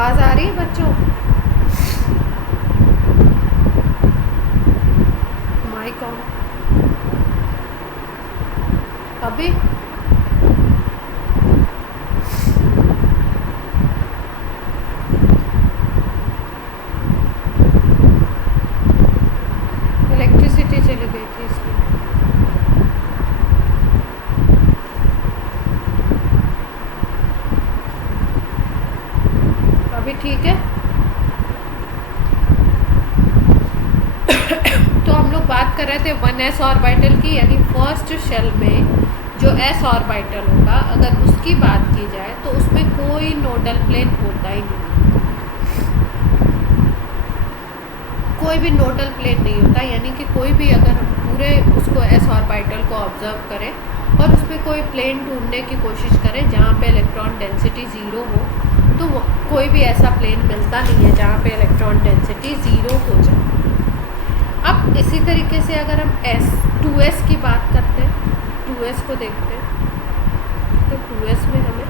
आवाज़ आ रही है बच्चों? Mic on. अभी इलेक्ट्रिसिटी चली गई थी इसलिए। अभी ठीक है। तो हम लोग बात कर रहे थे 1s ऑर्बिटल की, यानी फर्स्ट शेल में जो s ऑर्बिटल होगा अगर उसकी बात की जाए तो उसमें कोई नोडल प्लेन होता ही नहीं, कोई भी नोडल प्लेन नहीं होता। यानी कि कोई भी अगर हम पूरे उसको s ऑर्बिटल को ऑब्जर्व करें और उसमें कोई प्लेन ढूंढने की कोशिश करें जहाँ पे इलेक्ट्रॉन डेंसिटी ज़ीरो हो, तो कोई भी ऐसा प्लेन मिलता नहीं है जहाँ पे इलेक्ट्रॉन डेंसिटी ज़ीरो हो जाए। अब इसी तरीके से अगर हम 2s की बात करते हैं, 2s को देखते हैं, तो 2s में हमें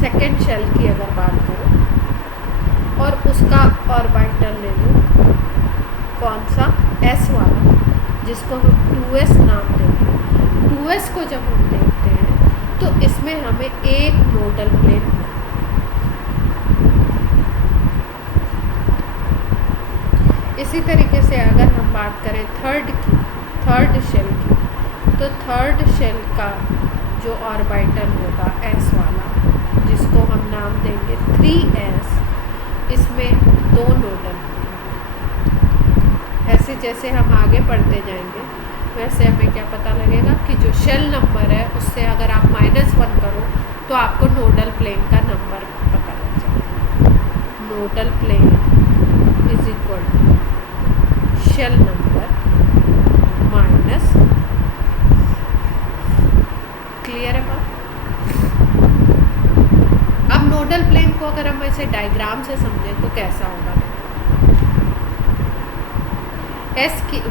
सेकेंड शेल की अगर बात करो और उसका ऑर्बिटल ले लो, कौन सा? s वाला, जिसको हम 2s नाम देते हैं। 2s को जब हम देखते हैं तो इसमें हमें एक नोडल प्लेन, इसी तरीके से अगर हम बात करें थर्ड शेल की, तो थर्ड शेल का जो ऑर्बिटल होगा s वाला, जिसको हम नाम देंगे 3s, इसमें दो नोडल। ऐसे जैसे हम आगे बढ़ते जाएंगे वैसे हमें क्या पता लगेगा कि जो शेल नंबर है उससे अगर आप -1 करो तो आपको नोडल प्लेन का नंबर पता लग जाएगा। Nodal plane is equal to shell number minus, clear है बात? अब नोडल प्लेन को अगर हम ऐसे डायग्राम से समझें तो कैसा होगा?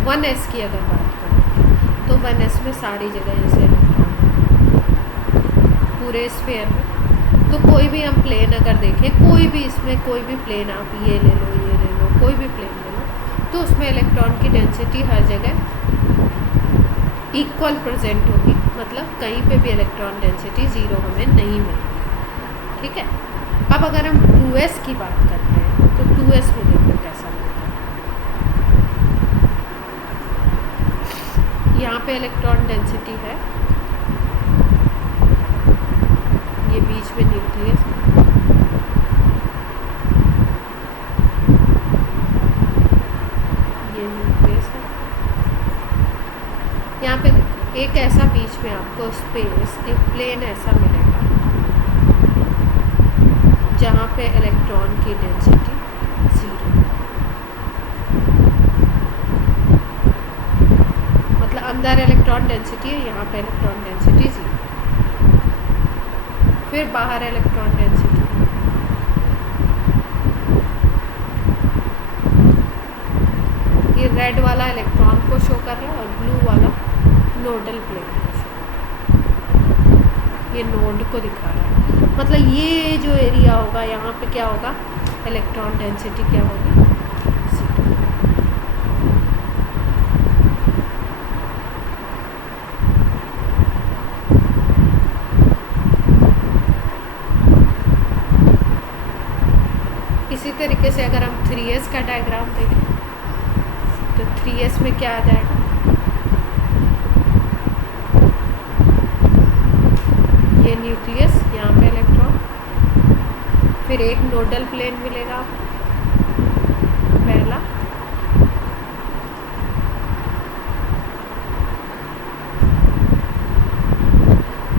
1s की अगर बात करें तो 1s में सारी जगह जैसे इलेक्ट्रॉन पूरे स्फीयर में, तो कोई भी हम प्लेन अगर देखें, कोई भी इसमें कोई भी प्लेन, आप ये ले लो, कोई भी प्लेन ले लो, तो उसमें इलेक्ट्रॉन की डेंसिटी हर जगह इक्वल प्रेजेंट होगी। मतलब कहीं पे भी इलेक्ट्रॉन डेंसिटी ज़ीरो हमें नहीं मिलेगी, ठीक है। अब अगर हम 2s की बात करते हैं तो 2s में देखो कैसा मिलता है। यहाँ पे इलेक्ट्रॉन डेंसिटी है, ये बीच में न्यूक्लियस, ये न्यूक्लियस है। यहाँ पे एक ऐसा बीच में आपको स्पेस, एक प्लेन ऐसा मिलेगा जहाँ पे इलेक्ट्रॉन की डेंसिटी ज़ीरो, मतलब अंदर इलेक्ट्रॉन डेंसिटी है, यहाँ पे इलेक्ट्रॉन डेंसिटी ज़ीरो। फिर बाहर इलेक्ट्रॉन डेंसिटी, ये रेड वाला इलेक्ट्रॉन को शो कर रहा है और ब्लू वाला नोडल प्लेन को शो कर रहा है, ये नोड को दिखा रहा है। मतलब ये जो एरिया होगा यहाँ पे क्या होगा? इलेक्ट्रॉन डेंसिटी क्या होगी? ज़ीरो। इसी तरीके से अगर हम 3s का डायग्राम देखें तो 3s में क्या आ जाएगा? ये न्यूक्लियस, यहाँ पे इलेक्ट्रॉन, फिर एक नोडल प्लेन मिलेगा पहला,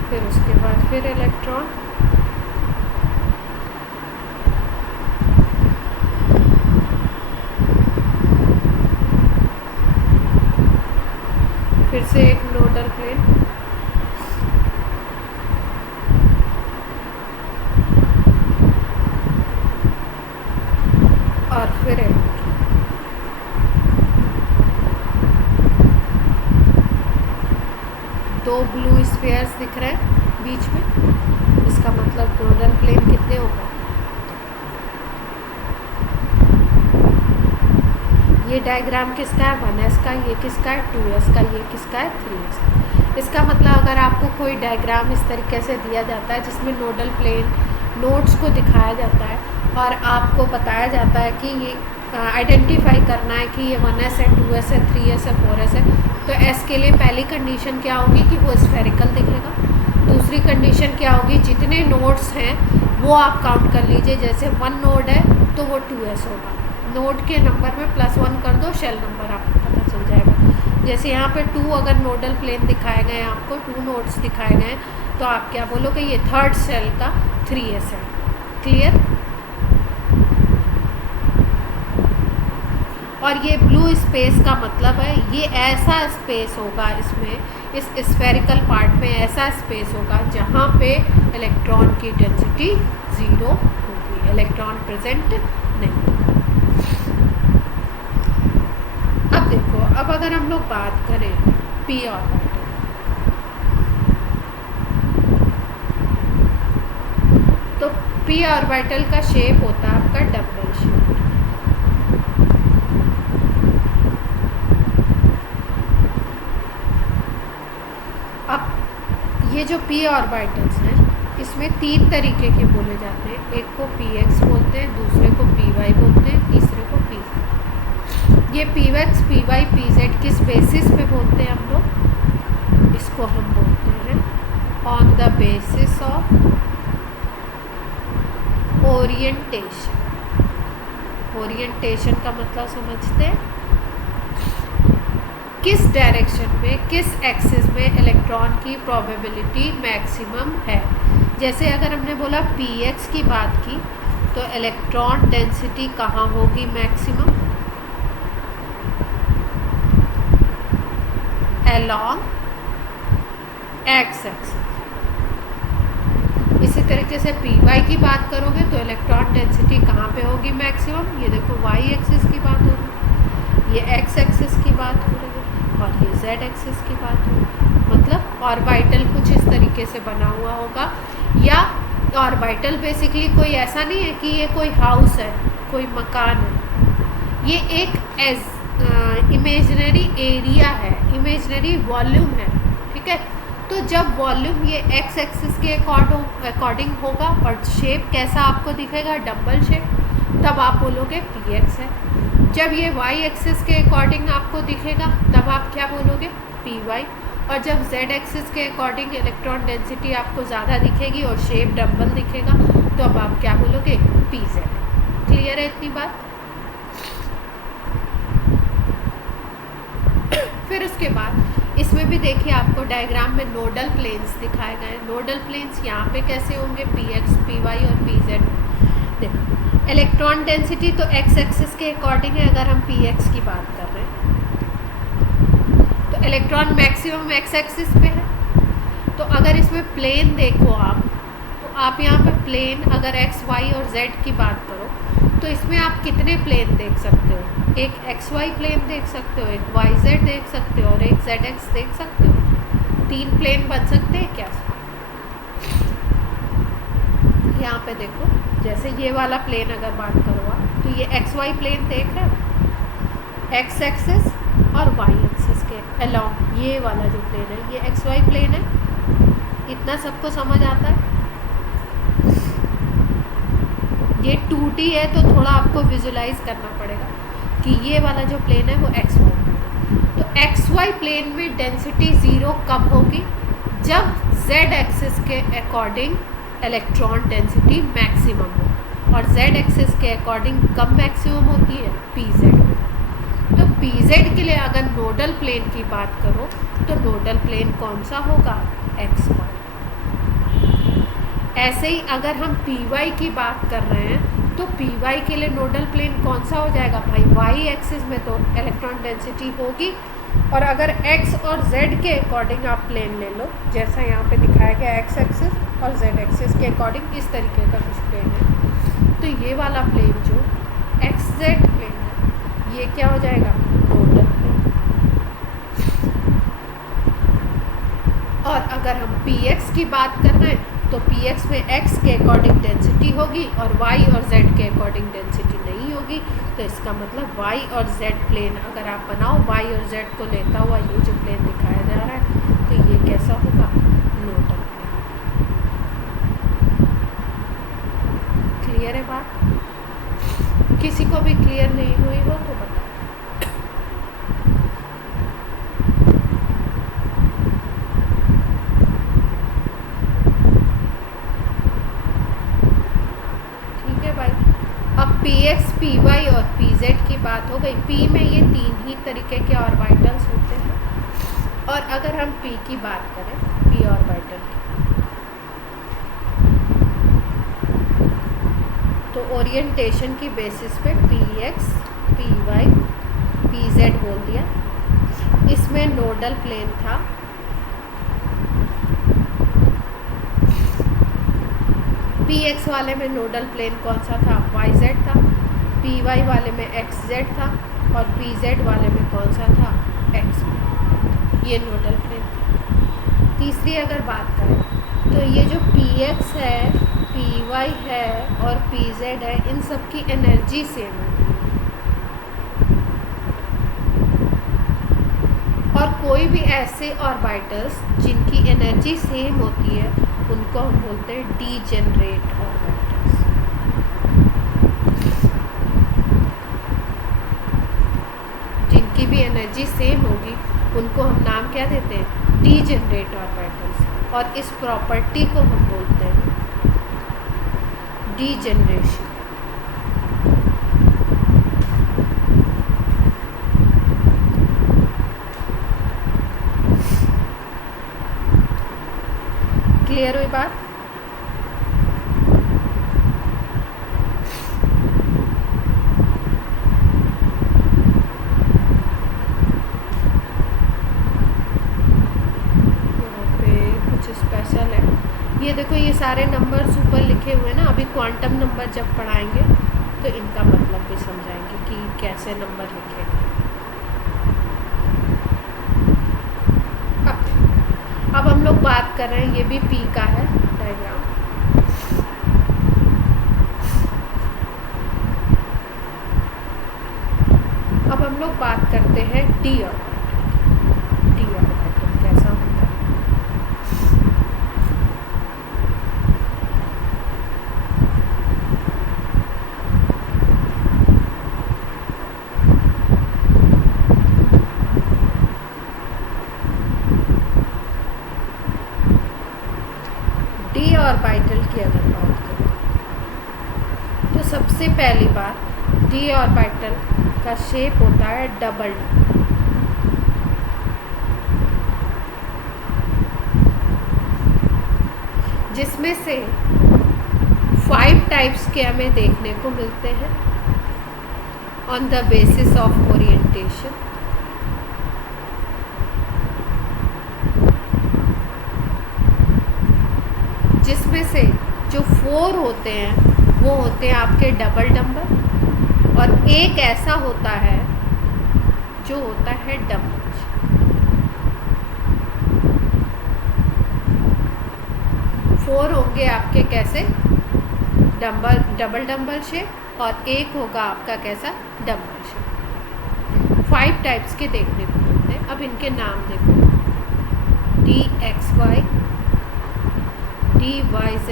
फिर उसके बाद फिर इलेक्ट्रॉन, फिर से एक नोडल प्लेन, और फिर दो ब्लू स्फीयर्स दिख रहे हैं बीच में, इसका मतलब नोडल प्लेन कितने होगा? ये डायग्राम किसका है, 1s का, ये किसका है 2s का, ये किसका है 3s का। इसका मतलब अगर आपको कोई डायग्राम इस तरीके से दिया जाता है जिसमें नोडल प्लेन नोड्स को दिखाया जाता है और आपको बताया जाता है कि ये आइडेंटिफाई करना है कि ये 1s है 2s है 3s है 4s है, तो s के लिए पहली कंडीशन क्या होगी कि वो स्फेरिकल दिखेगा। दूसरी कंडीशन क्या होगी, जितने नोड्स हैं वो आप काउंट कर लीजिए। जैसे 1 नोड है तो वो 2s होगा, नोड के नंबर में +1 कर दो, शेल नंबर आपको पता चल जाएगा। जैसे यहाँ पे 2 अगर नोडल प्लेन दिखाए गए हैं आपको, 2 नोड्स दिखाए गए हैं, तो आप क्या बोलोगे, ये थर्ड सेल का 3s है। क्लियर। और ये ब्लू स्पेस का मतलब है ये ऐसा स्पेस होगा, इसमें इस स्फेरिकल पार्ट में ऐसा स्पेस होगा जहाँ पे इलेक्ट्रॉन की डेंसिटी 0 होगी, इलेक्ट्रॉन प्रेजेंट नहीं। अब देखो, अब अगर हम लोग बात करें p ऑर्बिटल, तो p ऑर्बिटल का शेप होता है आपका डबल शेप। अब ये जो p ऑर्बिटल्स हैं इसमें 3 तरीके के बोले जाते हैं, एक को px बोलते हैं, दूसरे को py बोलते हैं, तीसरे को pz। ये px py pz किस बेसिस पे बोलते हैं हम लोग, इसको हम बोलते हैं on the basis of orientation. Orientation का मतलब समझते हैं, किस डायरेक्शन में, किस एक्सिस में इलेक्ट्रॉन की प्रोबेबिलिटी मैक्सिमम है। जैसे अगर हमने बोला px की बात की तो इलेक्ट्रॉन डेंसिटी कहाँ होगी मैक्सिमम, अलोंग x एक्सिस। इसी तरीके से py की बात करोगे तो इलेक्ट्रॉन डेंसिटी कहाँ पे होगी मैक्सिमम, ये देखो y एक्सिस की बात हो रही, ये x एक्सिस की बात हो रही है और ये z एक्सिस की बात हो रही। मतलब ऑर्बिटल कुछ इस तरीके से बना हुआ होगा, या ऑर्बिटल बेसिकली कोई ऐसा नहीं है कि ये कोई हाउस है, कोई मकान है, ये एक इमेजिनरी एरिया है, इमेजिनरी वॉल्यूम है। ठीक है, तो जब वॉल्यूम ये x एक्सिस के अकॉर्डिंग होगा और शेप कैसा आपको दिखेगा, डबल शेप, तब आप बोलोगे px है। जब ये y एक्सिस के अकॉर्डिंग आपको दिखेगा तब आप क्या बोलोगे, py। और जब z एक्सिस के अकॉर्डिंग इलेक्ट्रॉन डेंसिटी आपको ज़्यादा दिखेगी और शेप डबल दिखेगा तो अब आप क्या बोलोगे, pz। क्लियर है इतनी बात। फिर उसके बाद इसमें भी देखिए आपको डायग्राम में नोडल प्लेन्स दिखाए गए हैं। नोडल प्लेन्स यहाँ पे कैसे होंगे, px py और pz। देखो इलेक्ट्रॉन डेंसिटी तो x एक्सिस के अकॉर्डिंग है, अगर हम px की बात कर रहे हैं तो इलेक्ट्रॉन मैक्सिमम x एक्सिस पे है। तो अगर इसमें प्लेन देखो आप, तो आप यहाँ पे प्लेन अगर x y और z की बात करो तो इसमें आप कितने प्लेन देख सकते हो, एक xy प्लेन देख सकते हो, एक yz देख सकते हो और एक zx देख सकते हो। 3 प्लेन बन सकते हैं क्या। यहाँ पे देखो, जैसे ये वाला प्लेन अगर बात करो आप, तो ये xy प्लेन देख रहे हो, x एक्सिस और y एक्सिस के अलोंग ये वाला जो प्लेन है ये xy प्लेन है। इतना सबको समझ आता है। ये 2D है तो थोड़ा आपको विजुलाइज करना पड़ेगा कि ये वाला जो प्लेन है वो xy प्लेन है। तो xy प्लेन में डेंसिटी 0 कब होगी, जब z एक्सिस के अकॉर्डिंग इलेक्ट्रॉन डेंसिटी मैक्सिमम हो। और z एक्सिस के अकॉर्डिंग कब मैक्सिमम होती है, pz। तो pz के लिए अगर नोडल प्लेन की बात करो तो नोडल प्लेन कौन सा होगा, xy। ऐसे ही अगर हम py की बात कर रहे हैं तो py के लिए नोडल प्लेन कौन सा हो जाएगा भाई, y एक्सिस में तो इलेक्ट्रॉन डेंसिटी होगी। और अगर x और z के अकॉर्डिंग आप प्लेन ले लो, जैसा यहाँ पे दिखाया गया x एक्सिस और z एक्सिस के अकॉर्डिंग इस तरीके का कुछ प्लेन है, तो ये वाला प्लेन जो xz प्लेन है ये क्या हो जाएगा, नोडल प्लेन। और अगर हम px की बात कर रहे हैं तो px में x के अकॉर्डिंग डेंसिटी होगी और y और z के अकॉर्डिंग डेंसिटी नहीं होगी। होगी, तो इसका मतलब y और z प्लेन अगर आप बनाओ, y और z को लेता हुआ ये जो प्लेन दिखाया जा रहा है, तो ये कैसा होगा, नोडल प्लेन। क्लियर है बात? किसी को भी क्लियर नहीं हुई हो तो बताओ। px, py और pz की बात हो गई। p में ये 3 ही तरीके के ऑर्बिटल्स होते हैं। और अगर हम p की बात करें, p ऑर्बिटल की, तो ओरिएंटेशन की बेसिस पे px, py, pz बोल दिया। इसमें नोडल प्लेन था px वाले में नोडल प्लेन कौन सा था, yz था। py वाले में xz था और pz वाले में कौन सा था, x। ये नोडल प्लेन था। तीसरी अगर बात करें तो ये जो px है, py है और pz है, इन सब की एनर्जी सेम है। और कोई भी ऐसे ऑर्बिटल्स जिनकी एनर्जी सेम होती है उनको हम बोलते हैं डीजेनरेट ऑर्बिटल्स। जिनकी भी एनर्जी सेम होगी उनको हम नाम क्या देते हैं, डीजेनरेट ऑर्बिटल्स। और इस प्रॉपर्टी को हम बोलते हैं डीजेनरेशन। क्लियर हुई बात? स्पेशल है ये, देखो ये सारे नंबर्स ऊपर लिखे हुए हैं ना। अभी क्वांटम नंबर जब पढ़ाएंगे तो इनका मतलब भी समझाएंगे कि कैसे नंबर लिखे। अब हम लोग बात कर रहे हैं, ये भी P का है डायग्राम। अब हम लोग बात करते हैं D ऑर्बिटल। D ऑर्बिटल कैसा होता है? D ऑर्बिटल की अगर बात करें तो सबसे पहली बात, D ऑर्बिटल का शेप होता है डबल, जिसमें से 5 टाइप्स के हमें देखने को मिलते हैं on the basis of orientation. जिसमें से जो 4 होते हैं वो होते हैं आपके डबल डम्बल, और एक ऐसा होता है जो होता है डम्बल। 4 होंगे आपके कैसे, डबल डम्बल शेप, और एक होगा आपका कैसा, डम्बल शेप। 5 टाइप्स के देखने को मिलते हैं। अब इनके नाम देखो, DXY, DYZ,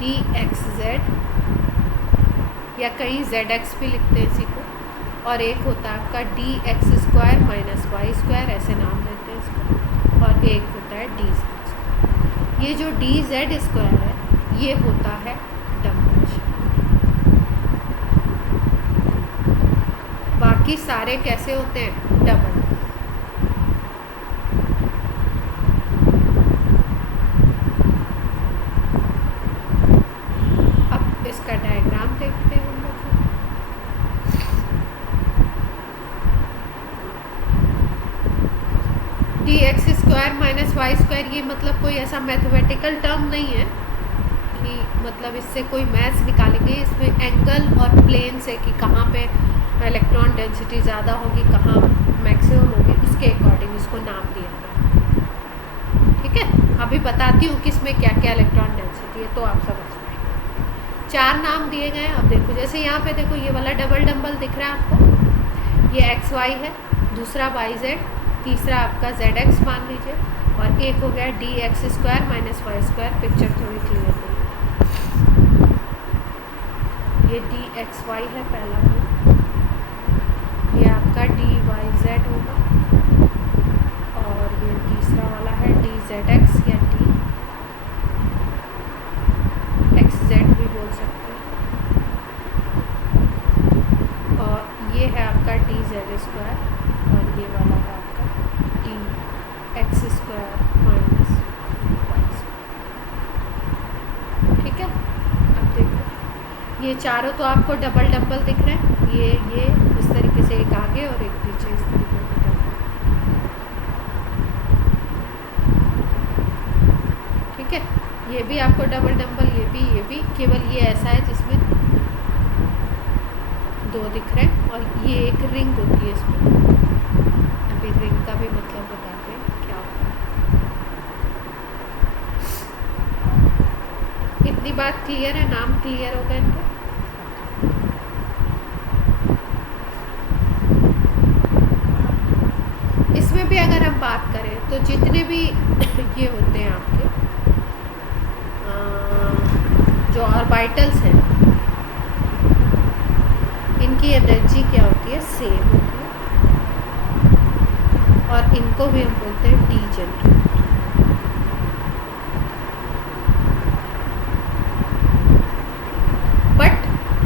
DXZ, या कहीं ZX भी लिखते हैं इसी को। और एक होता है आपका DX² माइनस y², ऐसे नाम देते हैं इसको। और एक होता है DZ। ये जो DZ² है ये होता है डम्बल शेप। बाकी सारे कैसे होते हैं, डबल। इसका डायग्राम देखते हैं हम लोग। DX² माइनस y², ये मतलब कोई ऐसा मैथमेटिकल टर्म नहीं है कि मतलब इससे कोई मैथ्स निकालेंगे। इसमें एंगल और प्लेन से कि कहाँ पे इलेक्ट्रॉन डेंसिटी ज़्यादा होगी, कहाँ मैक्सिमम होगी, उसके अकॉर्डिंग इसको नाम दिया गया। ठीक है, अभी बताती हूँ कि इसमें क्या क्या इलेक्ट्रॉन डेंसिटी है तो आप समझ पाएंगे। 4 नाम दिए गए हैं। अब देखो जैसे यहाँ पे देखो ये वाला डबल डम्बल दिख रहा है आपको, ये एक्स वाई है, दूसरा वाई जेड, तीसरा आपका जेड एक्स मान लीजिए, और एक हो गया D X square minus Y square. Picture थोड़ी क्लियर हो, ये डी एक्स वाई है पहला में, ये आपका डी वाई जेड होगा, और ये तीसरा वाला है डी जेड एक्स या डी एक्स जेड भी बोल सकते हैं, और ये है आपका डी जेड स्क्वायर, और ये वाला है आपका D X square minus Y square. ठीक है, अब देखो ये चारों तो आपको डबल डम्बल दिख रहे हैं, ये इस तरीके से एक आगे और एक पीछे इस तरीके से डम्बल। ठीक है, ये भी आपको डबल डम्बल, ये भी, केवल ये ऐसा है जिसमें 2 दिख रहे हैं, और ये एक रिंग होती है इसमें। अभी रिंग का भी मतलब बताते हैं क्या होता है। इतनी बात क्लियर है, नाम क्लियर हो गए इनके। इसमें भी अगर हम बात करें तो जितने भी ये होते हैं आपके जो ऑर्बिटल्स हैं, इनकी एनर्जी क्या होती है, सेम होती है, और इनको भी हम बोलते हैं डीजेनरेट। बट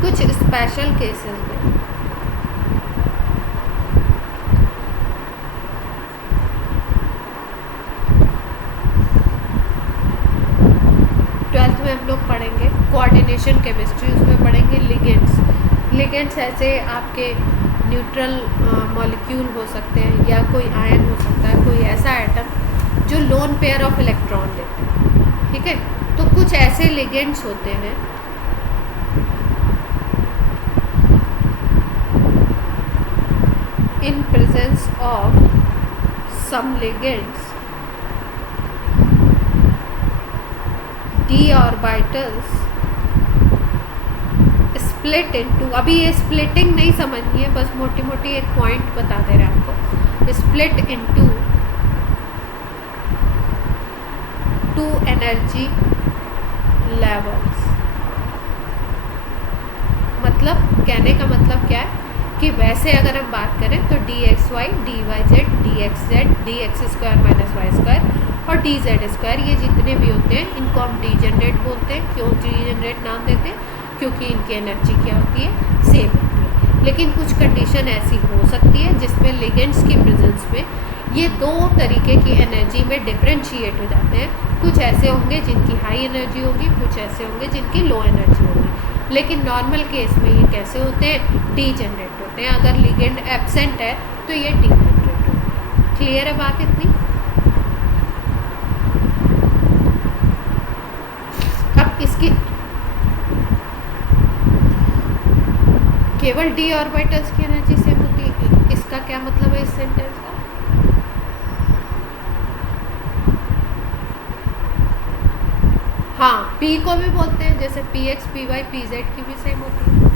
कुछ स्पेशल केसेस में हम लोग पढ़ेंगे कोऑर्डिनेशन केमिस्ट्री, उसमें पढ़ेंगे लिगेंड्स ऐसे आपके न्यूट्रल मॉलिक्यूल हो सकते हैं, या कोई आयन हो सकता है, कोई ऐसा एटम जो लोन पेयर ऑफ इलेक्ट्रॉन देते हैं। ठीक है, तो कुछ ऐसे लिगेंड्स होते हैं in presence of some ligands, d orbitals split into, अभी ये स्प्लिटिंग नहीं समझनी है, बस मोटी मोटी एक पॉइंट बता दे रहा है आपको, स्प्लिट इनटू 2 एनर्जी लेवल्स। मतलब कहने का मतलब क्या है कि वैसे अगर हम बात करें तो D X Y, D Y Z, D X Z, D X square minus Y square और डी जेड स्क्वायर, ये जितने भी होते हैं इनको हम डीजेनरेट बोलते हैं। क्यों डीजेनरेट नाम देते हैं? क्योंकि इनकी एनर्जी क्या होती है, सेम होती है। लेकिन कुछ कंडीशन ऐसी हो सकती है जिसमें लिगेंड्स की प्रेजेंस में ये 2 तरीके की एनर्जी में डिफ्रेंशिएट हो जाते हैं। कुछ ऐसे होंगे जिनकी हाई एनर्जी होगी, कुछ ऐसे होंगे जिनकी लो एनर्जी होगी। लेकिन नॉर्मल केस में ये कैसे होते हैं, डीजेनरेट होते हैं। अगर लिगेंड एब्सेंट है तो ये डीजेनरेट होते हैं। क्लियर है बात इतनी? अब इसकी केवल डी ऑर्बिटल्स की एनर्जी सेम होती है, इसका क्या मतलब है इस सेंटेंस का? हाँ, पी को भी बोलते हैं, जैसे P X, P Y, P Z की भी सेम होती है।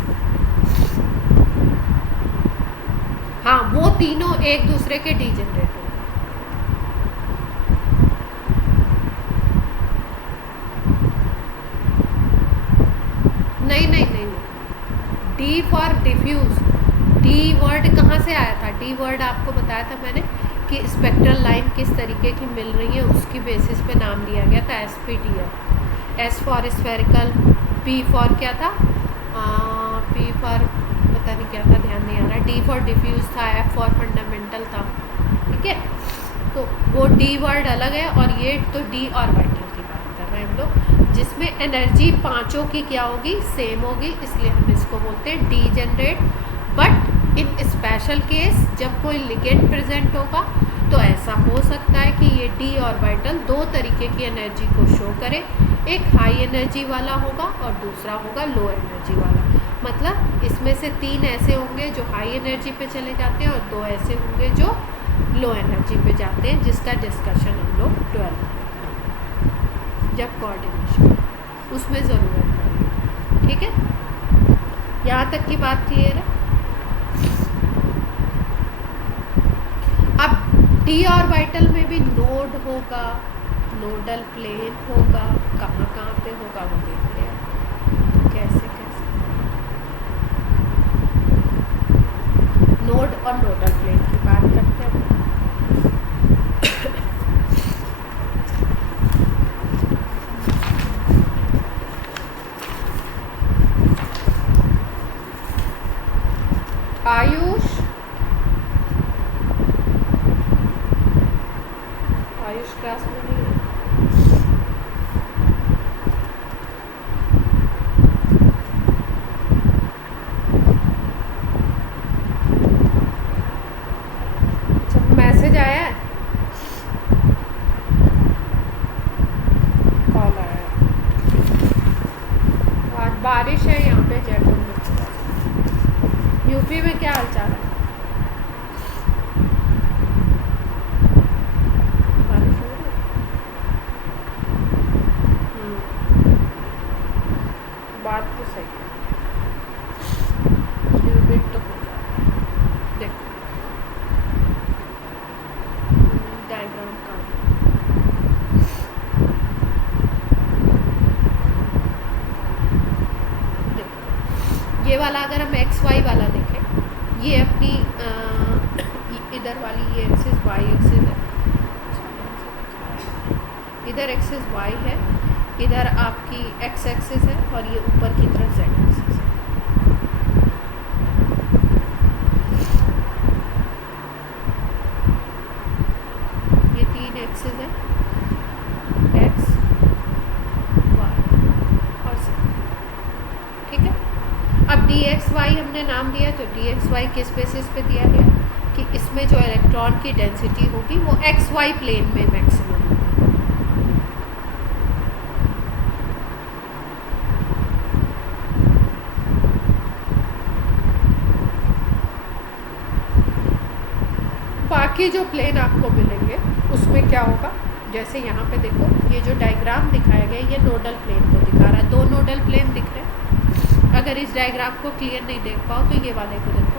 हाँ, वो तीनों एक दूसरे के डीजेनरेट होते हैं। नहीं नहीं नहीं, D for diffuse. D word कहाँ से आया था? डी वर्ड आपको बताया था मैंने कि स्पेक्ट्रल लाइन किस तरीके की मिल रही है, उसकी बेसिस पे नाम दिया गया था SPDF। S for spherical, P for क्या था, पी फॉर पता नहीं क्या था, ध्यान नहीं आ रहा, डी फॉर डिफ्यूज था, एफ फॉर फंडामेंटल था। ठीक है, तो वो डी वर्ड अलग है और ये तो डी ऑर्बिटल की बात कर रहे हैं हम लोग, जिसमें एनर्जी पांचों की क्या होगी, सेम होगी, इसलिए हम इसको बोलते हैं degenerate. But in special case जब कोई लिगेंड प्रेजेंट होगा तो ऐसा हो सकता है कि ये डी ऑर्बिटल 2 तरीके की एनर्जी को शो करे, एक हाई एनर्जी वाला होगा और दूसरा होगा लो एनर्जी वाला। मतलब इसमें से 3 ऐसे होंगे जो हाई एनर्जी पे चले जाते हैं और 2 ऐसे होंगे जो लो एनर्जी पे जाते हैं, जिसका डिस्कशन हम लोग 12 जब कोऑर्डिनेशन उसमें ज़रूरत है। ठीक है, यहाँ तक की बात क्लियर है। अब डी ऑर्बिटल में भी नोड होगा, नोडल प्लेन होगा, कहाँ कहाँ पे होगा वो देखते हैं कैसे कैसे। नोड और नोडल प्लेन की बात करते हैं। आयुष, आयुष क्लास में नहीं है। जब मैसेज आया है, कॉल आया है। आज बारिश है यहाँ पे जयपुर में। यूपी में क्या हाल चाल है? बारिश हो रही है? बात तो सही है, ह्यूमिड तो हो जाता है। देखो डायग्राम का देखो, ये वाला अगर हम एक्स वाई वाला देखें, ये अपनी इधर वाली ये एक्सिस वाई एक्सिस है, इधर एक्सिस वाई है, इधर आपकी एक्स एक्सिस है और ये ऊपर की तरफ जेड एक्सिस है। ये तीन एक्सिस है, एक्स वाई और जेड, ठीक है। अब डी एक्स वाई हमने नाम दिया, तो डी एक्स वाई किस बेसिस पे दिया गया कि इसमें जो इलेक्ट्रॉन की डेंसिटी होगी वो एक्स वाई प्लेन में मैक्सिमम होगी। बाकी जो प्लेन आपको मिलेंगे उसमें क्या होगा, जैसे यहाँ पे देखो ये जो डायग्राम दिखाया गया ये नोडल प्लेन को दिखा रहा है, दो नोडल प्लेन दिख रहे हैं। अगर इस डायग्राम को क्लियर नहीं देख पाओ तो ये वाले को देखो,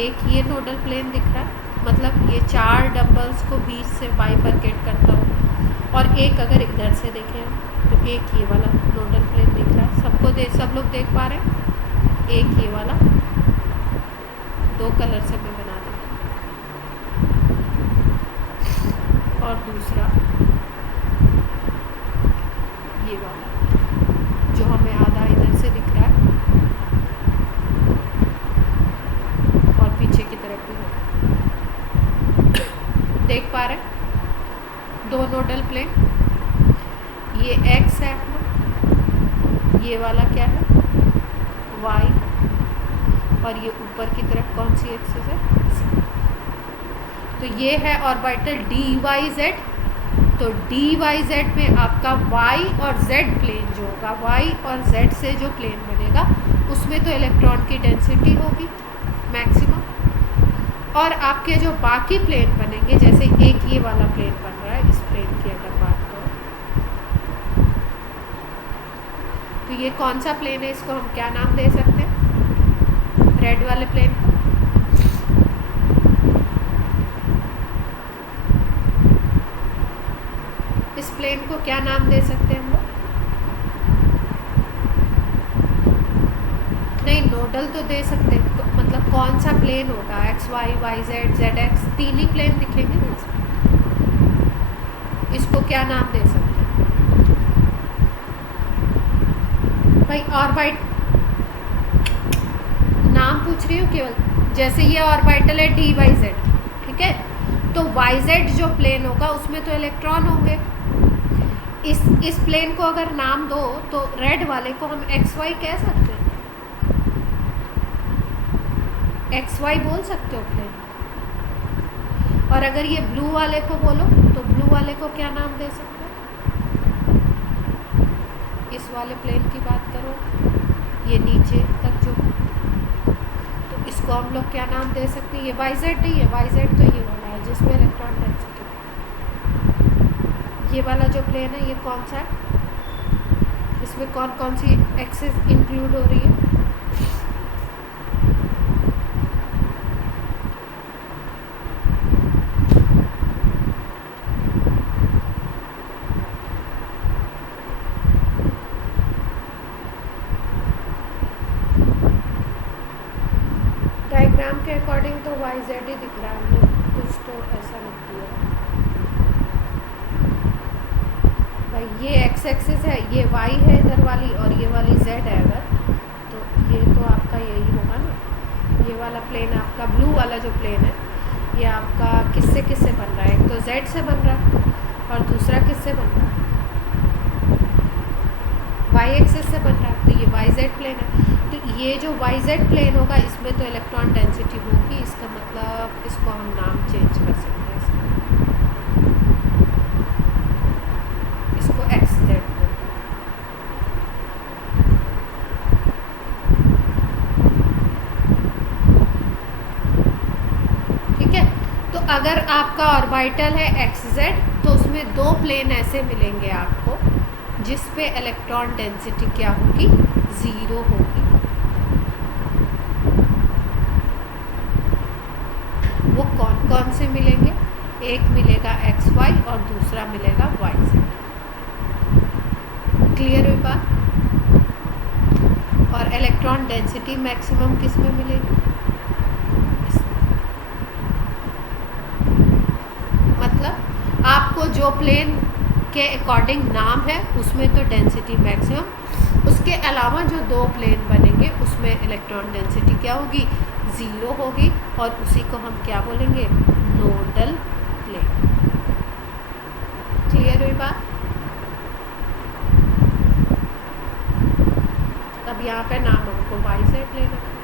एक ये नोडल प्लेन दिख रहा है, मतलब ये चार डंबल्स को बीच से बाइफरकेट करता हो, और एक अगर इधर से देखें तो एक ये वाला नोडल प्लेन दिख रहा है। सब लोग देख पा रहे हैं? एक ये वाला, दो कलर से मैं बना देती हूँ, और दूसरा ये वाला जो हमें आधा इधर से दिख रहा है और पीछे की तरफ भी होगा। देख पा रहे हैं? दो नोडल प्लेन, ये एक्स है अपना, ये वाला क्या है वाई, और ये ऊपर की तरफ कौन सी एक्सिस है, तो ये है ऑर्बिटल डी वाई जेड। तो डी वाई जेड में आपका वाई और जेड प्लेन जो होगा, वाई और जेड से जो प्लेन बनेगा उसमें तो इलेक्ट्रॉन की डेंसिटी होगी मैक्सिमम, और आपके जो बाकी प्लेन बनेंगे, जैसे एक ये वाला प्लेन बन रहा है, इस प्लेन की अगर बात करो तो ये कौन सा प्लेन है, इसको हम क्या नाम दे सकते हैं? रेड वाले प्लेन को इस प्लेन को क्या नाम दे सकते हैं हम लोग? नहीं, नोडल तो दे सकते हैं, तो मतलब कौन सा प्लेन होगा? X Y, Y Z, Z X, तीन ही प्लेन दिखेंगे ना इसमें, इसको क्या नाम दे सकते हैं भाई? ऑर्बिट नाम पूछ रही हूँ केवल। जैसे ये ऑर्बिटल है डी वाई जेड, ठीक है, तो वाई जेड जो प्लेन होगा उसमें तो इलेक्ट्रॉन होंगे। इस प्लेन को अगर नाम दो तो रेड वाले को हम एक्स वाई कह सकते हैं, एक्स वाई बोल सकते हो प्लेन। और अगर ये ब्लू वाले को बोलो तो ब्लू वाले को क्या नाम दे सकते हो? इस वाले प्लेन की बात करो, ये नीचे तक जो, तो इसको हम लोग क्या नाम दे सकते हैं? ये वाई जेड नहीं है, वाई जेड तो ये वाला है जिसमें इलेक्ट्रॉन डेंसिटी। ये वाला जो प्लेन है ये कौन सा है? इस इसमें कौन कौन सी एक्सेस इंक्लूड हो रही है? डायग्राम के अकॉर्डिंग तो वाई जेड ही दिख रहा है, हमें कुछ तो ऐसा लग दिया भाई। ये एक्स एक्सिस है, ये वाई है इधर वाली, और ये वाली जेड है अगर, तो ये तो आपका यही होगा ना। ये वाला प्लेन आपका ब्लू वाला जो प्लेन है, ये आपका किससे किससे बन रहा है? एक तो जेड से बन रहा है और दूसरा किससे बन रहा है? वाई एक्सिस से बन रहा है, तो ये वाई जेड प्लेन है। तो ये जो वाई जेड प्लेन होगा इसमें तो इलेक्ट्रॉन डेंसिटी होगी, इसका मतलब इसको हम नाम चेंज कर सकते हैं, इसको एक्स जेड बोलते हैं। ठीक है, तो अगर आपका ऑर्बिटल है एक्स जेड, तो उसमें दो प्लेन ऐसे मिलेंगे आपको जिस पे इलेक्ट्रॉन डेंसिटी क्या होगी? ज़ीरो होगी। वो कौन कौन से मिलेंगे? एक मिलेगा एक्स वाई और दूसरा मिलेगा वाई जेड। क्लियर हुई बात? और इलेक्ट्रॉन डेंसिटी मैक्सिमम किस में मिलेगी? मतलब आपको जो प्लेन के अकॉर्डिंग नाम है उसमें तो डेंसिटी मैक्सिमम, उसके अलावा जो दो प्लेन बनेंगे उसमें इलेक्ट्रॉन डेंसिटी क्या होगी? ज़ीरो होगी, और उसी को हम क्या बोलेंगे? Nodal plane. क्लियर हुई बात? अब यहाँ पे नाम हमको वाई जेड लेना है।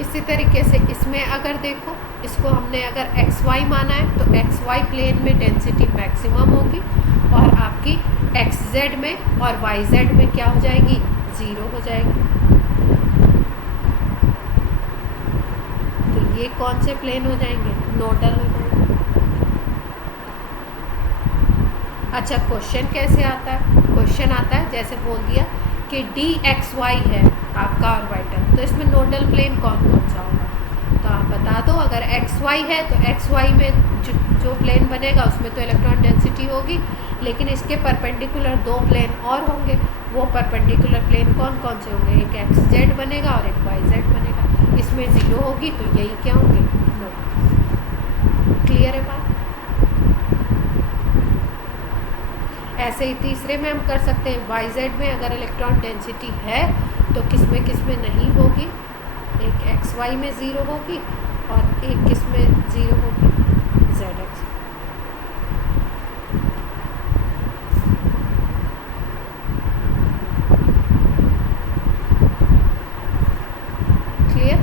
इसी तरीके से इसमें अगर देखो, इसको हमने अगर एक्स वाई माना है तो एक्स वाई प्लेन में डेंसिटी मैक्सिमम होगी, और आपकी एक्स जेड में और वाई जेड में क्या हो जाएगी? ज़ीरो हो जाएगी। तो ये कौन से प्लेन हो जाएंगे? नोडल हो जाएंगे। अच्छा, क्वेश्चन कैसे आता है? क्वेश्चन आता है जैसे बोल दिया कि डी एक्स वाई है आपका ऑर्बिटल, तो इसमें नोडल प्लेन कौन कौन सा होगा? तो आप बता दो। अगर एक्स वाई है तो एक्स वाई में जो प्लेन बनेगा उसमें तो इलेक्ट्रॉन डेंसिटी होगी, लेकिन इसके परपेंडिकुलर दो प्लेन और होंगे। वो परपेंडिकुलर प्लेन कौन कौन से होंगे? एक एक्स जेड बनेगा और एक वाई जेड बनेगा। इसमें ज़ीरो होगी, तो यही क्या होंगे? नो। क्लियर है बात? ऐसे ही तीसरे में हम कर सकते हैं, वाई जेड में अगर इलेक्ट्रॉन डेंसिटी है तो किस में नहीं होगी? एक एक्स वाई में ज़ीरो होगी और एक किस में ज़ीरो होगी? Z X. क्लियर?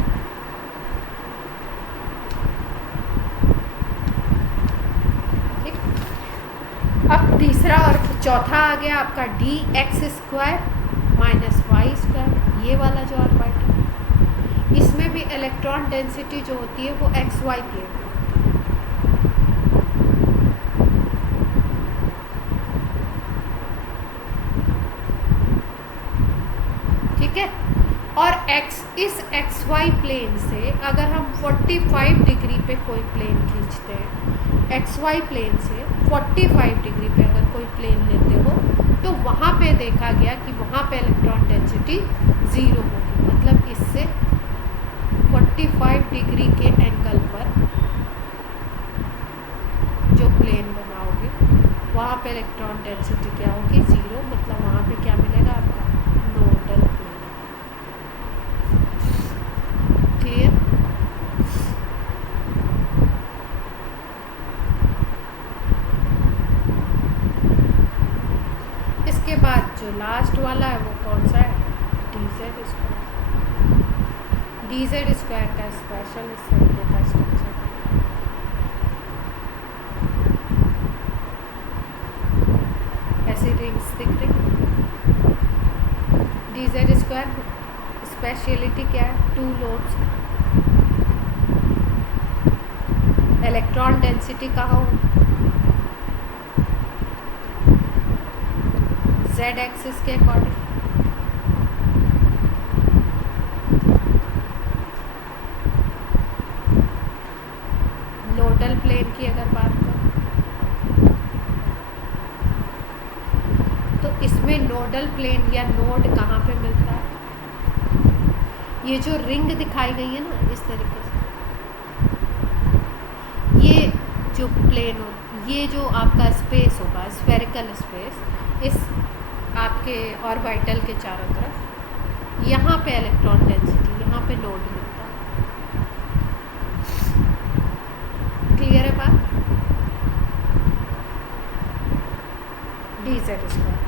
ठीक। अब तीसरा और चौथा आ गया आपका D X square minus Y square, ये वाला जो ऑर्बिटल, इसमें भी इलेक्ट्रॉन डेंसिटी जो होती है वो एक्स वाई प्लेन में होती है। ठीक है, और इस एक्स वाई प्लेन से अगर हम 45 डिग्री पे कोई प्लेन खींचते हैं, एक्स वाई प्लेन से 45 डिग्री पे अगर कोई प्लेन लेते हो, तो वहाँ पे देखा गया कि वहाँ पे इलेक्ट्रॉन डेंसिटी ज़ीरो होगी। मतलब इससे 45 डिग्री के एंगल पर जो प्लेन बनाओगे वहाँ पे इलेक्ट्रॉन डेंसिटी क्या होगी? ज़ीरो। मतलब वहाँ पे क्या मिलेगा आपका? Nodal plane. क्लियर? इसके बाद जो लास्ट वाला है वो कौन सा है? D Z square. D Z square का स्पेशल इस तरीके का स्ट्रक्चर। ऐसी रिंग्स दिख रही। डी जेड स्क्वायर स्पेशलिटी क्या है? टू लोब्स, इलेक्ट्रॉन डेंसिटी कहाँ हो, जेड एक्सिस के अकॉर्डिंग। नोडल प्लेन की अगर बात करें तो इसमें नोडल प्लेन या नोड कहाँ पे मिल रहा है, ये जो रिंग दिखाई गई है ना इस तरीके से, ये जो प्लेन हो, ये जो आपका स्पेस होगा स्फेरिकल स्पेस, इस आपके ऑर्बिटल के चारों तरफ, यहाँ पे इलेक्ट्रॉन डेंसिटी, यहाँ पे नोड मिलता है। क्लियर है बात, डी जेड स्क्वायर।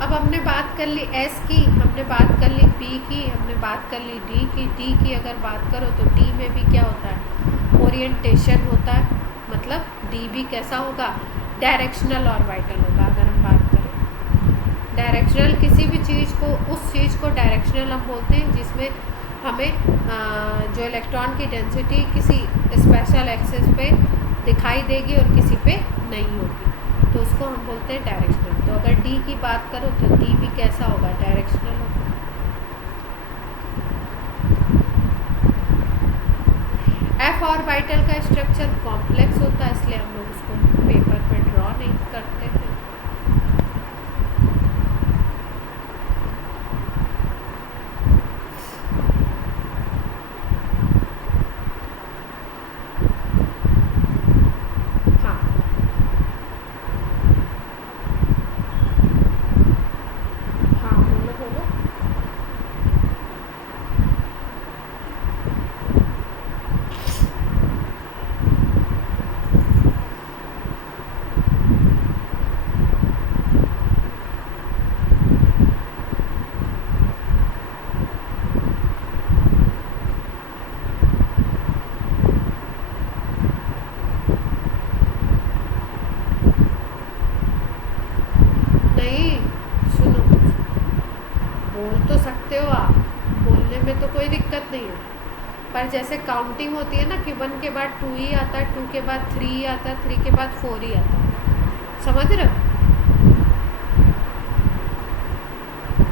अब हमने बात कर ली एस की, हमने बात कर ली पी की, हमने बात कर ली डी की। डी की अगर बात करो तो डी में भी क्या होता है, ओरिएंटेशन होता है, मतलब डी भी कैसा होगा, डायरेक्शनल ऑर्बिटल होगा। अगर हम बात करें डायरेक्शनल किसी भी चीज़ को, उस चीज़ को डायरेक्शनल हम बोलते हैं जिसमें हमें जो इलेक्ट्रॉन की डेंसिटी किसी स्पेशल एक्सिस पे दिखाई देगी और किसी पे नहीं होगी, तो उसको हम बोलते हैं डायरेक्शनल। तो अगर डी की बात करो तो डी भी कैसा होगा, डायरेक्शनल होगा। एफ ऑर्बिटल का स्ट्रक्चर कॉम्प्लेक्स होता है, इसलिए हम लोग उसको पेपर पर ड्रॉ नहीं करते हैं। पर जैसे काउंटिंग होती है ना कि 1 के बाद 2 ही आता है, 2 के बाद 3 ही आता है, 3 के बाद 4 ही आता है, समझ रहे हो?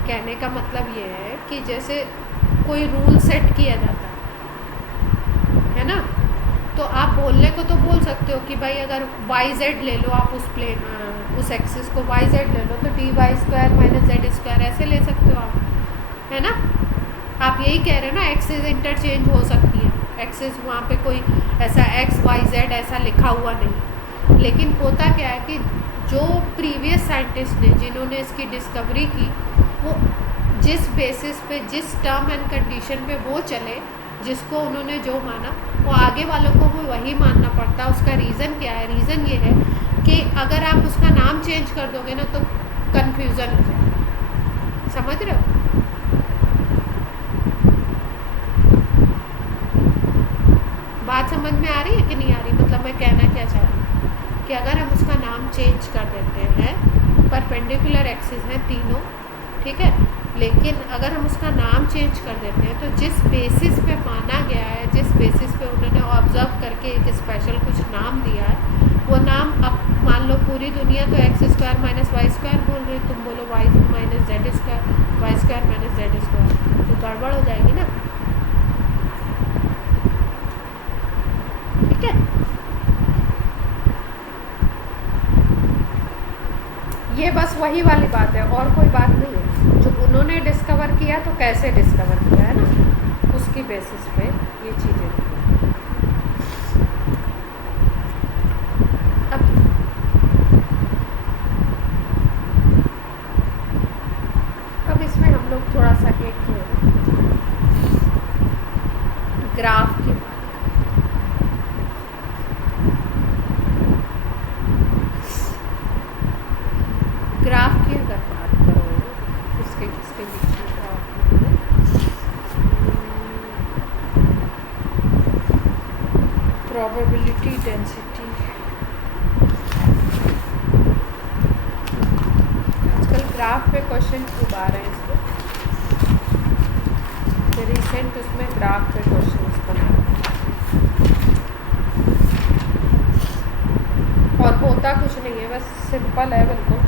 कहने का मतलब ये है कि जैसे कोई रूल सेट किया जाता है ना, तो आप बोलने को तो बोल सकते हो कि भाई अगर वाई जेड ले लो, आप उस प्लेन उस एक्सिस को वाई जेड ले लो, तो D Y square minus Z square ऐसे ले सकते हो आप, है ना? आप यही कह रहे हो ना, एक्सिस इंटरचेंज हो सकती है, एक्सिस वहाँ पे कोई ऐसा एक्स वाई जेड ऐसा लिखा हुआ नहीं। लेकिन होता क्या है कि जो प्रीवियस साइंटिस्ट ने जिन्होंने इसकी डिस्कवरी की, वो जिस बेसिस पे, जिस टर्म एंड कंडीशन पे वो चले, जिसको उन्होंने जो माना, वो आगे वालों को भी वही मानना पड़ता है। उसका रीज़न क्या है? रीज़न ये है कि अगर आप उसका नाम चेंज कर दोगे ना तो कन्फ्यूज़न हो जाएगा, समझ रहे हो? बात समझ में आ रही है कि नहीं आ रही? मतलब मैं कहना क्या चाह रही हूँ कि अगर हम उसका नाम चेंज कर देते हैं, परपेंडिकुलर एक्सिस हैं तीनों, ठीक है, लेकिन अगर हम उसका नाम चेंज कर देते हैं तो जिस बेसिस पे माना गया है, जिस बेसिस पे उन्होंने ऑब्जर्व करके एक स्पेशल कुछ नाम दिया है, वो नाम अब मान लो पूरी दुनिया तो X square minus Y square बोल रही है, तुम बोलो Y minus Z square, Y square minus Z square, तो गड़बड़ हो जाएगी ना, ठीक है? ये बस वही वाली बात है और कोई बात नहीं है। जो उन्होंने डिस्कवर किया तो कैसे डिस्कवर किया है ना, उसकी बेसिस पे ये चीज़ें। अब इसमें हम लोग थोड़ा सा एक ग्राफ की बात, ग्राफ की अगर बात करो, किसके किसके बीच में ग्राफ क्वेश्चन खूब आ रहे हैं इसमें, रिसेंट उसमें ग्राफ पे क्वेश्चन बना और होता कुछ नहीं है, बस सिंपल है बिल्कुल।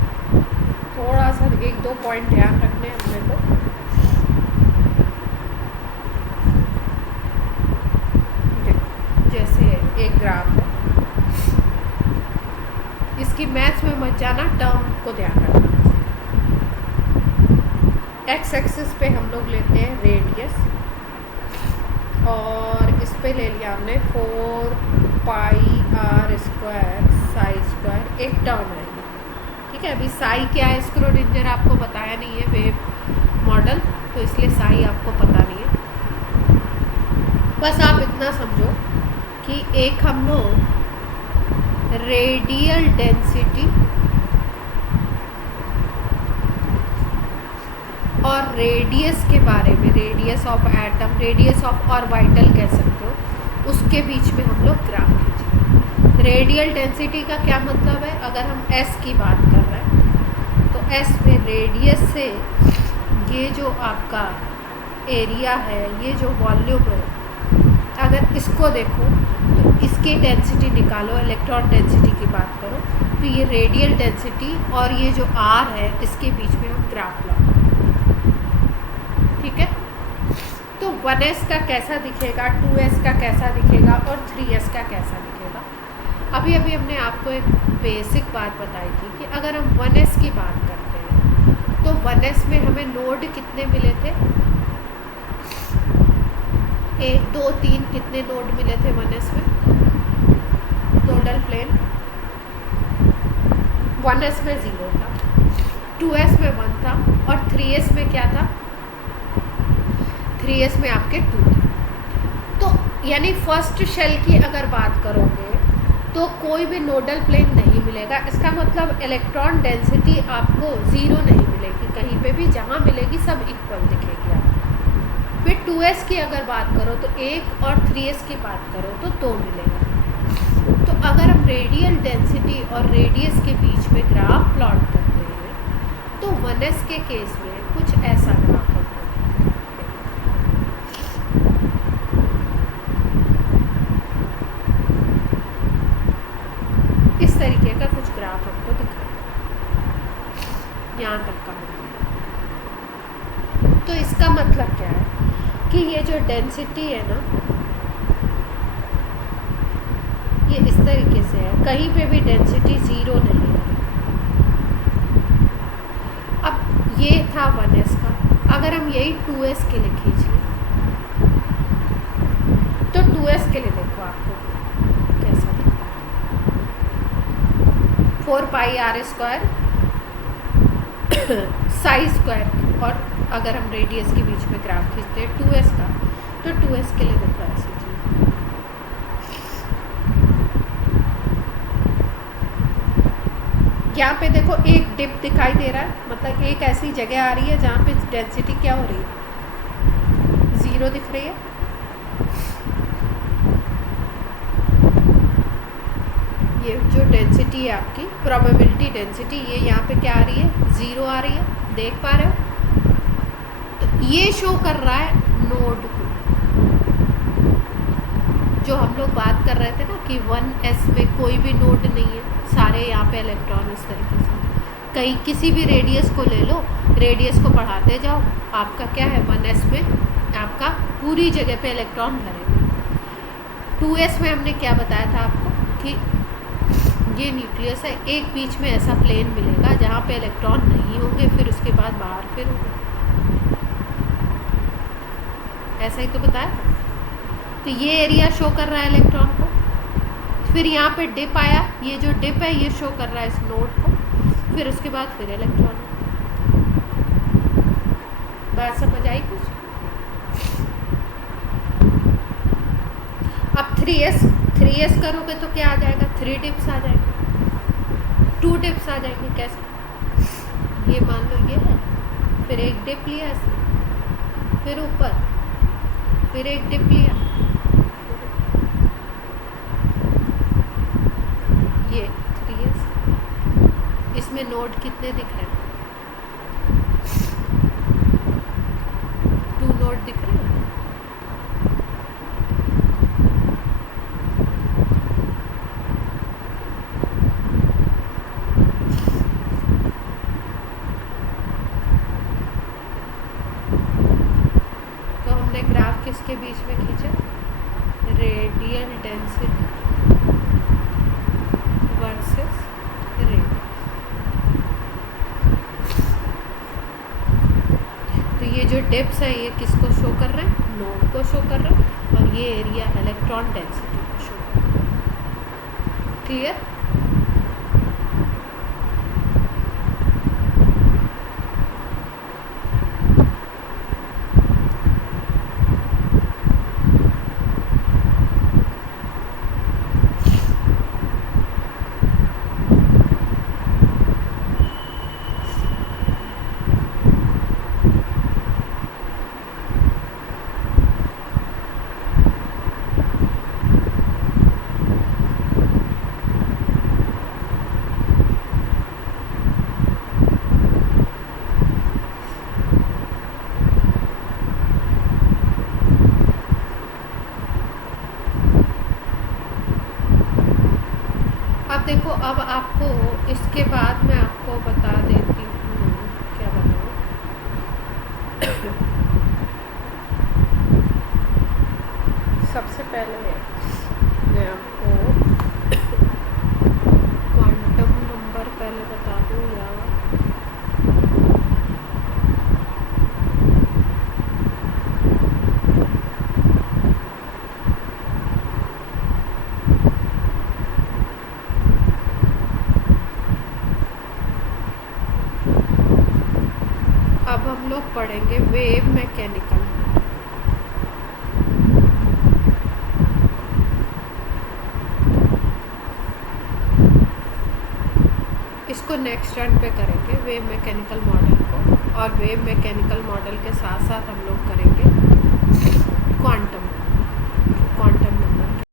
थोड़ा सा 1-2 पॉइंट ध्यान रखने हैं अपने को। जैसे एक ग्राफ है, इसकी मैथ्स में मत जाना, टर्म को ध्यान रखना। एक्स एक्सिस पे हम लोग लेते हैं रेडियस, और इस पे ले लिया हमने 4πr² साई स्क्वायर, एक टर्म है। ठीक है, अभी साई क्या है स्क्रोडिंजर आपको बताया नहीं है, वेव मॉडल, तो इसलिए साई आपको पता नहीं है। बस आप इतना समझो कि एक हम लोग रेडियल डेंसिटी और रेडियस के बारे में, radius of atom, radius of orbital कह सकते हो, उसके बीच में हम लोग ग्राफ खींचे। रेडियल डेंसिटी का क्या मतलब है, अगर हम एस की बात कर रहे हैं तो एस में रेडियस से ये जो आपका एरिया है, ये जो वॉल्यूम है, अगर इसको देखो तो इसकी डेंसिटी निकालो, इलेक्ट्रॉन डेंसिटी की बात करो तो ये रेडियल डेंसिटी और ये जो आर है इसके बीच में हम ग्राफ प्लॉट करें। ठीक है, तो 1s का कैसा दिखेगा, 2s का कैसा दिखेगा और 3s का कैसा दिखेगा। अभी अभी हमने आपको एक बेसिक बात बताई थी कि अगर हम 1s की बात करते हैं तो 1s में हमें नोड कितने मिले थे, 1 2 3 कितने नोड मिले थे 1s में, नोडल प्लेन। 1s में 0 था, 2s में 1 था और 3s में क्या था, 3s में आपके 2 थे। तो यानी फर्स्ट शेल की अगर बात करोगे तो कोई भी नोडल प्लेन नहीं मिलेगा। इसका मतलब इलेक्ट्रॉन डेंसिटी आपको 0 नहीं मिलेगी, कहीं पे भी जहाँ मिलेगी सब इक्वल दिखेगी आपको। फिर 2s की अगर बात करो तो 1 और 3s की बात करो तो 2 मिलेगा। तो अगर हम रेडियल डेंसिटी और रेडियस के बीच में ग्राफ प्लॉट करते हैं तो 1s के केस में कुछ ऐसा ग्राफ होगा। इस तरीके का कुछ ग्राफ हमको दिख रहा है, यहाँ तक का। तो इसका मतलब क्या है कि ये जो डेंसिटी है ना, ये इस तरीके से है, कहीं पे भी डेंसिटी 0 नहीं है। अब ये था 1s का, अगर हम यही 2s के लिए खींच लें तो 2s के लिए देखो आपको कैसा दिखता है, 4πr² साई स्क्वायर, और अगर हम रेडियस के बीच में ग्राफ खींचते हैं 2s का तो 2s के लिए देखो ऐसी चीज। यहाँ पे देखो एक डिप दिखाई दे रहा है, मतलब एक ऐसी जगह आ रही है जहाँ पे डेंसिटी क्या हो रही है, 0 दिख रही है। ये जो डेंसिटी है आपकी प्रोबेबिलिटी डेंसिटी, ये यहाँ पे क्या आ रही है, 0 आ रही है, देख पा रहे हो। तो ये शो कर रहा है नोड को, जो हम लोग बात कर रहे थे ना कि 1s में कोई भी नोड नहीं है, सारे यहाँ पे इलेक्ट्रॉन इस तरीके से। कहीं किसी भी रेडियस को ले लो, रेडियस को बढ़ाते जाओ, आपका क्या है 1s में आपका पूरी जगह पे इलेक्ट्रॉन भरेंगे। 2s में हमने क्या बताया था आपको कि ये न्यूक्लियस है, एक बीच में ऐसा प्लेन मिलेगा जहाँ पे इलेक्ट्रॉन नहीं होंगे, फिर उसके बाद बाहर फिर होंगे, ऐसा ही तो बताया। तो ये एरिया शो कर रहा है इलेक्ट्रॉन को, फिर यहाँ पे डिप आया, ये जो डिप है ये शो कर रहा है इस नोड को, फिर उसके बाद फिर इलेक्ट्रॉन। बात समझ आई कुछ? अब 3s करोगे तो क्या आ जाएगा, 3 डिप्स आ जाएंगे, 2 डिप्स आ जाएंगे। कैसे, ये मान लो ये है, फिर एक डिप लिया इसमें, फिर ऊपर, फिर एक डिप लिया, ये 3s। इसमें नोड कितने दिख रहे हैं, नोड दिख रहे हैं? तो हमने ग्राफ किसके बीच में खींचा? Radial density versus radius. तो ये जो डिप्स है ये किसको शो कर रहे हैं? नोड को शो कर रहे हैं, और ये एरिया इलेक्ट्रॉन डेंसिटी को शो कर रहा है। क्लियर? अब देखो, अब आपको इसके बाद मैं आपको बता देती हूँ, क्या बताऊँ। सबसे पहले मैं आपको क्वांटम नंबर पहले बता दूँ, या अब हम लोग पढ़ेंगे वेव मैकेनिकल। इसको नेक्स्ट रन पे करेंगे वेव मैकेनिकल मॉडल को, और वेव मैकेनिकल मॉडल के साथ साथ हम लोग करेंगे क्वांटम।